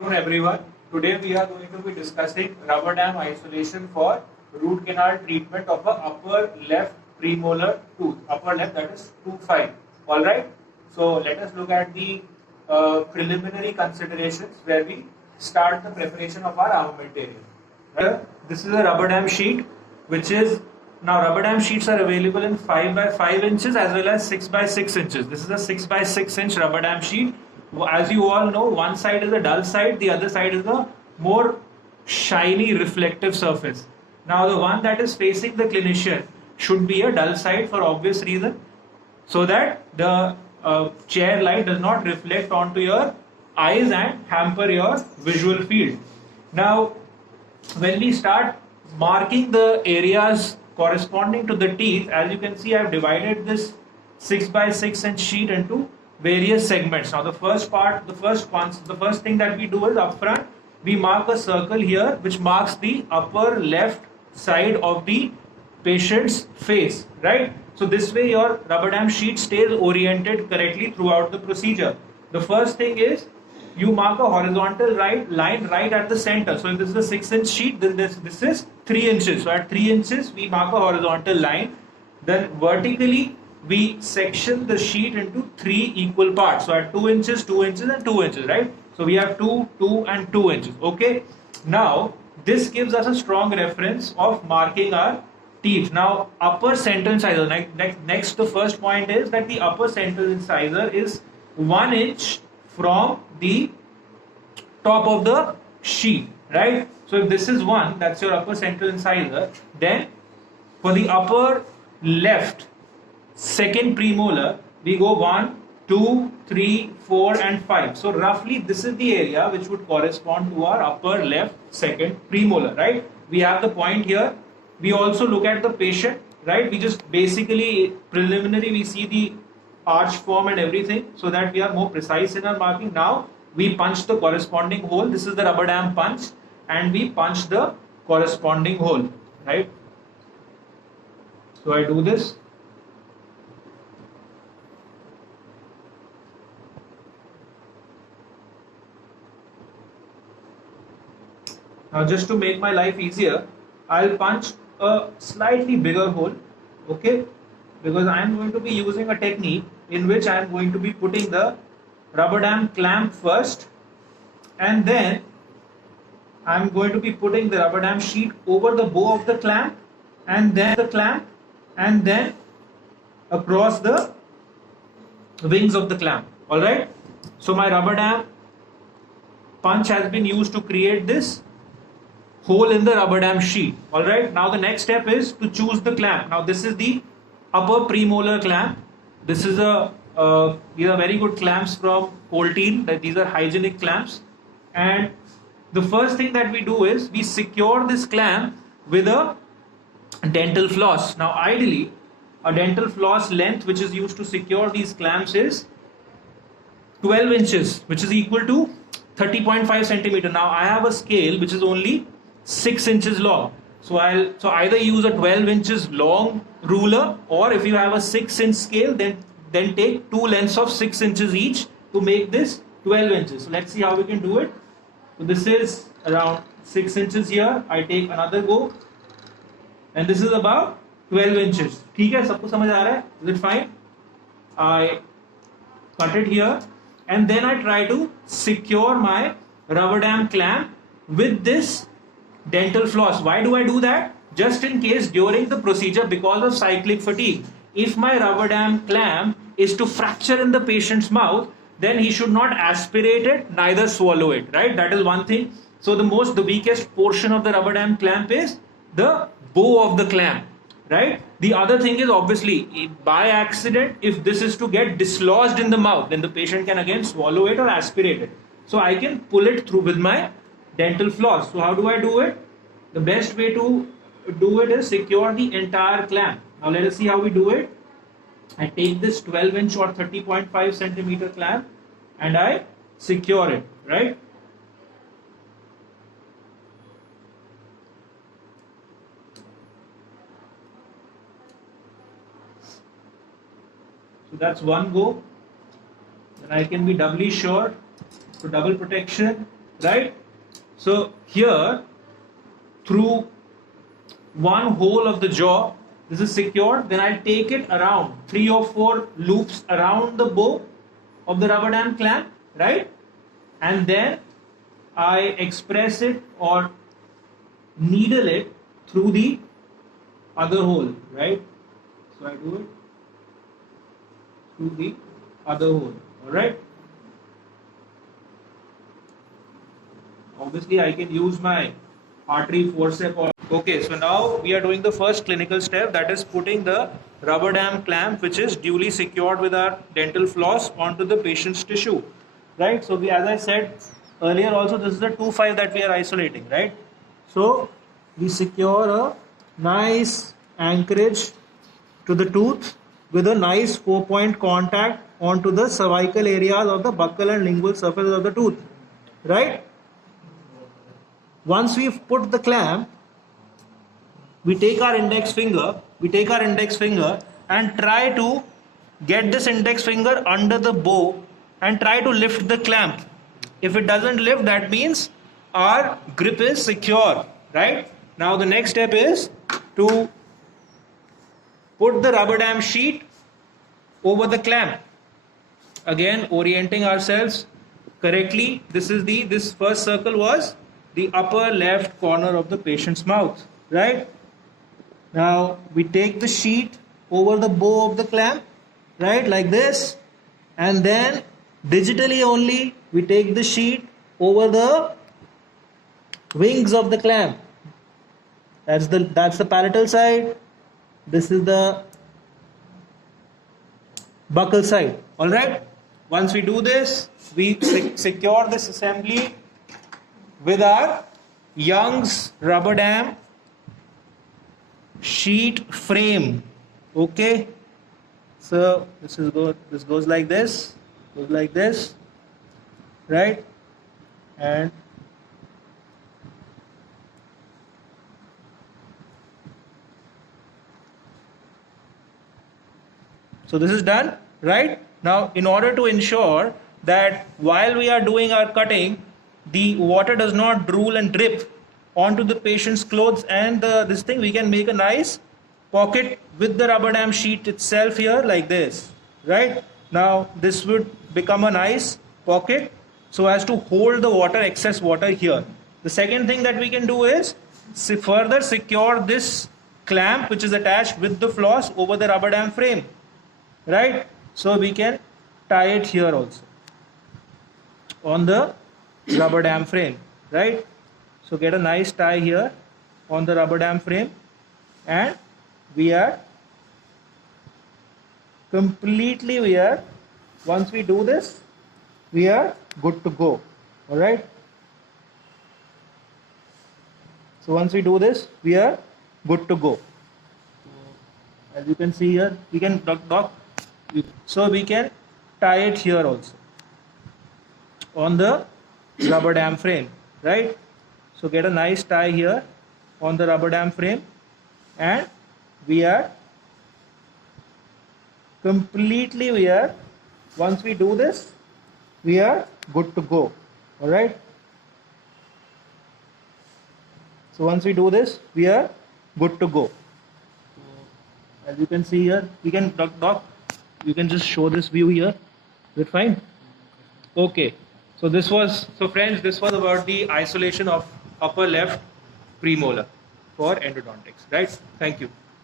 Hello everyone. Today we are going to be discussing rubber dam isolation for root canal treatment of a upper left premolar tooth. Upper left, that is tooth 5. Alright. So let us look at the preliminary considerations where we start the preparation of our armamentarium. Right? This is a rubber dam sheet which is now rubber dam sheets are available in 5 by 5 inches as well as 6 by 6 inches. This is a 6 by 6 inch rubber dam sheet. As you all know, one side is a dull side, the other side is a more shiny reflective surface. Now the one that is facing the clinician should be a dull side for obvious reason, so that the chair light does not reflect onto your eyes and hamper your visual field. Now when we start marking the areas corresponding to the teeth, as you can see, I have divided this 6 by 6 inch sheet into various segments. Now the first thing that we do is up front we mark a circle here which marks the upper left side of the patient's face, right? So this way your rubber dam sheet stays oriented correctly throughout the procedure. The first thing is you mark a horizontal line right at the center. So if this is a 6 inch sheet, then this is 3 inches. So at 3 inches we mark a horizontal line. Then vertically we section the sheet into 3 equal parts. So at 2 inches, 2 inches and 2 inches, right? So we have 2, 2 and 2 inches. Okay. Now this gives us a strong reference of marking our teeth. Now upper central incisor, next the first point is that the upper central incisor is 1 inch from the top of the sheet, right? So if this is 1, that's your upper central incisor, then for the upper left second premolar, we go 1, 2, 3, 4 and 5. So roughly this is the area which would correspond to our upper left second premolar, right? We have the point here. We also look at the patient, right? We just basically preliminary we see the arch form and everything so that we are more precise in our marking. Now we punch the corresponding hole. This is the rubber dam punch and we punch the corresponding hole, right? So I do this. Now just to make my life easier, I'll punch a slightly bigger hole, okay? Because I am going to be using a technique in which I am going to be putting the rubber dam clamp first, and then I am going to be putting the rubber dam sheet over the bow of the clamp, and then across the wings of the clamp. Alright? So my rubber dam punch has been used to create this hole in the rubber dam sheet. Alright, now the next step is to choose the clamp. Now this is the upper premolar clamp. This is these are very good clamps from Colteen. These are hygienic clamps. And the first thing that we do is we secure this clamp with a dental floss. Now ideally a dental floss length which is used to secure these clamps is 12 inches, which is equal to 30.5 centimeter. Now I have a scale which is only 6 inches long. So either use a 12 inches long ruler, or if you have a 6 inch scale, then take 2 lengths of 6 inches each to make this 12 inches. So let's see how we can do it. So this is around 6 inches here. I take another go, and this is about 12 inches. ठीक है, सबको समझ आ रहा है? Is it fine? I cut it here, and then I try to secure my rubber dam clamp with this dental floss. Why do I do that? Just in case during the procedure, because of cyclic fatigue, if my rubber dam clamp is to fracture in the patient's mouth, then he should not aspirate it, neither swallow it, right? That is one thing. So the weakest portion of the rubber dam clamp is the bow of the clamp, right? The other thing is obviously by accident, if this is to get dislodged in the mouth, then the patient can again swallow it or aspirate it. So I can pull it through with my dental floss. So how do I do it? The best way to do it is secure the entire clamp. Now let us see how we do it. I take this 12 inch or 30.5 centimeter clamp and I secure it, right? So that's one go. Then I can be doubly sure. So double protection, right? So here, through one hole of the jaw, this is secured. Then I'll take it around 3 or 4 loops around the bow of the rubber dam clamp, right? And then I express it or needle it through the other hole, right? So I do it through the other hole, alright? Obviously I can use my artery forceps or... Okay, so now we are doing the first clinical step, that is putting the rubber dam clamp, which is duly secured with our dental floss, onto the patient's tissue, right? So we, as I said earlier also, this is the 2-5 that we are isolating, right? So we secure a nice anchorage to the tooth with a nice 4-point contact onto the cervical areas of the buccal and lingual surface of the tooth, right? Once we've put the clamp, we take our index finger and try to get this index finger under the bow and try to lift the clamp. If it doesn't lift, that means our grip is secure, right? Now the next step is to put the rubber dam sheet over the clamp. Again, orienting ourselves correctly. This first circle was the upper left corner of the patient's mouth, right? Now we take the sheet over the bow of the clamp, right, like this, and then digitally only we take the sheet over the wings of the clamp. That's the palatal side. This is the buccal side. All right. Once we do this, we secure this assembly with our Young's rubber dam sheet frame. Okay. So this goes like this, right? And so this is done, right? Now, in order to ensure that while we are doing our cutting, the water does not drool and drip onto the patient's clothes and this thing, we can make a nice pocket with the rubber dam sheet itself here, like this, right? Now this would become a nice pocket so as to hold the water, excess water here. The second thing that we can do is further secure this clamp which is attached with the floss over the rubber dam frame, right? So we can tie it here also on the rubber dam frame, right? So get a nice tie here on the rubber dam frame, and we are completely, once we do this, we are good to go. All right. So once we do this, we are good to go. As you can see here, we can so we can tie it here also on the rubber dam frame, right? So get a nice tie here on the rubber dam frame, and we are completely, once we do this, we are good to go. All right. So once we do this, we are good to go. As you can see here, we can you can just show this view here. Is it fine? Okay. So friends, this was about the isolation of upper left premolar for endodontics, right? Thank you.